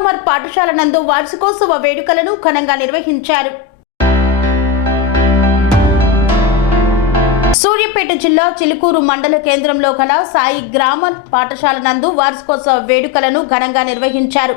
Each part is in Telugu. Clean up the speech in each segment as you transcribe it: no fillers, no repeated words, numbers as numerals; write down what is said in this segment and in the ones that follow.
గ్రామర్ పాఠశాల నందు వార్షికోత్సవ వేడుకలను ఘనంగా నిర్వహించారు. సూర్యాపేట జిల్లా చిలుకూరు మండల కేంద్రంలో గల సాయి గ్రామర్ పాఠశాల నందు వార్షికోత్సవ వేడుకలను ఘనంగా నిర్వహించారు.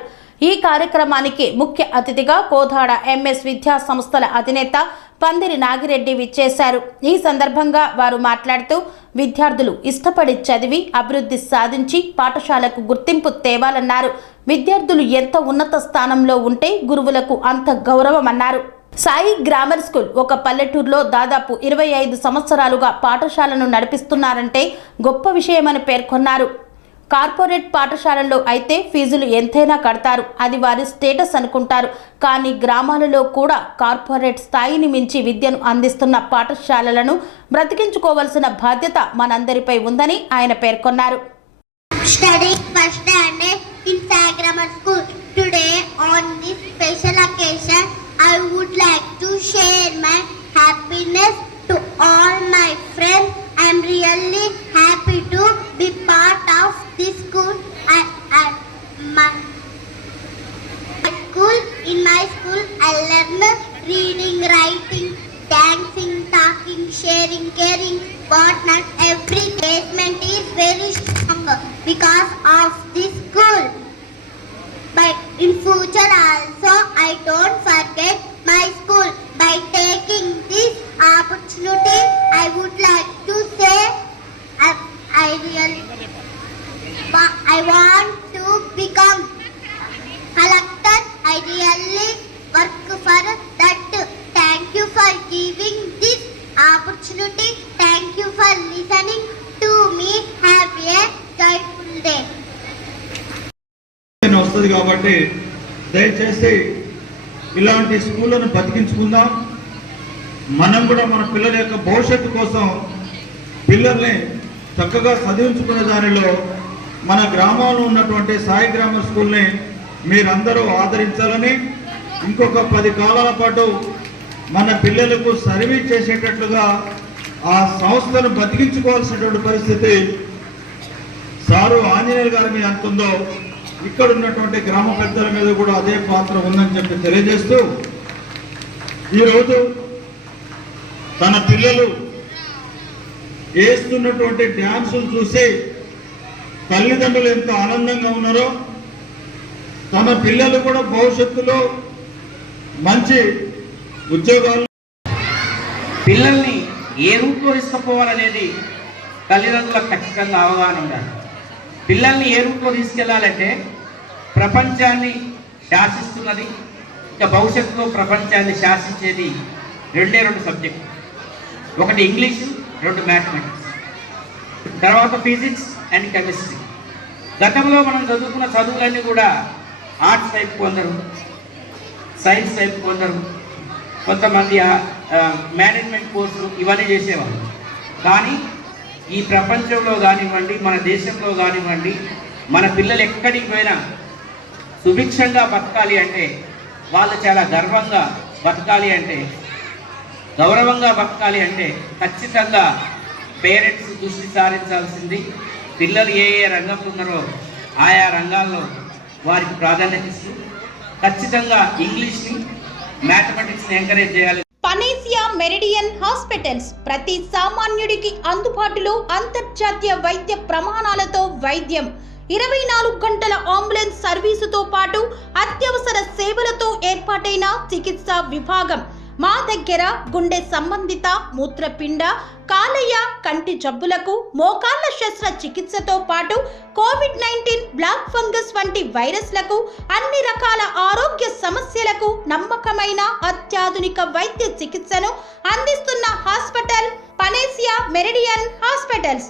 ఈ కార్యక్రమానికి ముఖ్య అతిథిగా కోదాడ ఎంఎస్ విద్యా సంస్థల అధినేత పందిరి నాగిరెడ్డి విచ్చేశారు. ఈ సందర్భంగా వారు మాట్లాడుతూ విద్యార్థులు ఇష్టపడి చదివి అభివృద్ధి సాధించి పాఠశాలకు గుర్తింపు తేవాలన్నారు. విద్యార్థులు ఎంత ఉన్నత స్థానంలో ఉంటే గురువులకు అంత గౌరవమన్నారు. సాయి గ్రామర్ స్కూల్ ఒక పల్లెటూరులో దాదాపు 25 సంవత్సరాలుగా పాఠశాలను నడిపిస్తున్నారంటే గొప్ప విషయమని పేర్కొన్నారు. కార్పొరేట్ పాఠశాలల్లో అయితే ఫీజులు ఎంతైనా కడతారు, అది వారి స్టేటస్ అనుకుంటారు. కానీ గ్రామాలలో కూడా కార్పొరేట్ స్థాయిని మించి విద్యను అందిస్తున్న పాఠశాలలను బ్రతికించుకోవాల్సిన బాధ్యత మనందరిపై ఉందని ఆయన పేర్కొన్నారు. I would like to share my happiness to all my friends. I am really happy to be part of this school. In my school, I learn reading, writing, dancing, talking, sharing, caring, whatnot. Every placement is very strong because of this school. But in future also, I don't forget my school. By taking this opportunity, I would like to say I want to become collector. I really work for that. Thank you for giving this opportunity. Thank you for listening to me. Have a joyful day. వస్తుంది కాబట్టి దయచేసి ఇలాంటి స్కూళ్ళను బతికించుకుందాం. మనం కూడా మన పిల్లల యొక్క భవిష్యత్తు కోసం పిల్లల్ని చక్కగా చదివించుకునే దానిలో మన గ్రామంలో ఉన్నటువంటి సాయి గ్రామర్ స్కూల్ని మీరందరూ ఆదరించాలని, ఇంకొక 10 కాలాల పాటు మన పిల్లలకు సర్వీస్ చేసేటట్లుగా ఆ సంస్థను బతికించుకోవాల్సినటువంటి పరిస్థితి సారు ఆంజనేయులు గారి మీద అంటుందో ఇక్కడ ఉన్నటువంటి గ్రామ పెద్దల మీద కూడా అదే పాత్ర ఉందని చెప్పి తెలియజేస్తూ, ఈరోజు తన పిల్లలు వేస్తున్నటువంటి డ్యాన్సులు చూసి తల్లిదండ్రులు ఎంత ఆనందంగా ఉన్నారో, తన పిల్లలు కూడా భవిష్యత్తులో మంచి ఉద్యోగాలు పిల్లల్ని ఏ రూట్లో తీసుకుపోవాలనేది తల్లిదండ్రులకు ఖచ్చితంగా అవగాహన ఉండాలి. పిల్లల్ని ఏ రూట్లో తీసుకెళ్లాలంటే ప్రపంచాన్ని శాసిస్తున్నది, ఇంకా భవిష్యత్తులో ప్రపంచాన్ని శాసించేది 2 సబ్జెక్టు. ఒకటి ఇంగ్లీషు, 2 మ్యాథమెటిక్స్, తర్వాత ఫిజిక్స్ అండ్ కెమిస్ట్రీ. గతంలో మనం చదువుకున్న చదువులన్నీ కూడా ఆర్ట్స్ వైపు కొందరు, సైన్స్ వైపు కొందరు, కొంతమంది మేనేజ్మెంట్ కోర్సులు ఇవన్నీ చేసేవాళ్ళు. కానీ ఈ ప్రపంచంలో కానివ్వండి, మన దేశంలో కానివ్వండి, మన పిల్లలు ఎక్కడికి పోయినా సుభిక్షంగా బతకాలి అంటే, వాళ్ళు చాలా గర్వంగా బతకాలి అంటే, గౌరవంగా బతకాలి అంటే ఖచ్చితంగా పేరెంట్స్ దృష్టి సారించాల్సింది పిల్లలు ఏ రంగంలో ఉన్నారో ఆయా రంగాల్లో వారికి ప్రాధాన్యత ఇస్తూ ఖచ్చితంగా ఇంగ్లీష్ని, మ్యాథమెటిక్స్ని ఎంకరేజ్ చేయాలి. పనేసియా మెరిడియన్ హాస్పిటల్స్ ప్రతి సామాన్యుడికి అందుబాటులో అంతర్జాతీయ వైద్య ప్రమాణాలతో వైద్యం, 24 గంటల అంబులెన్స్ సర్వీసుతో పాటు అత్యవసర సేవలతో ఏర్పాటైన చికిత్సా విభాగం. మా దగ్గర గుండె సంబంధిత, మూత్రపిండ, కాలేయ, కంటి జబ్బులకు, మోకాళ్ల శస్త్ర చికిత్సతో పాటు కోవిడ్-19, బ్లాక్ ఫంగస్ వంటి వైరస్లకు, అన్ని రకాల ఆరోగ్య సమస్యలకు నమ్మకమైన అత్యాధునిక వైద్య చికిత్సను అందిస్తున్న హాస్పిటల్ పనేసియా మెరిడియన్ హాస్పిటల్స్.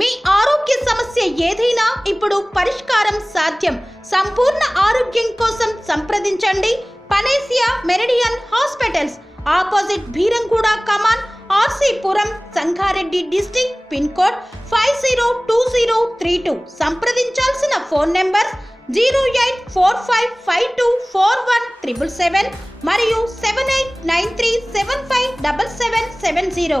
మీ ఆరోగ్య సమస్య ఏదైనా ఇప్పుడు పరిష్కారం సాధ్యం. సంపూర్ణ ఆరోగ్యం కోసం సంప్రదించండి Panacea Meridian Hospitals, opposite Bheeramguda Kaman, RC Puram, Sangareddy district, pin code 502032. సంప్రదించాల్సిన ఫోన్ నెంబర్ 0845524177 మరియు 7893757770.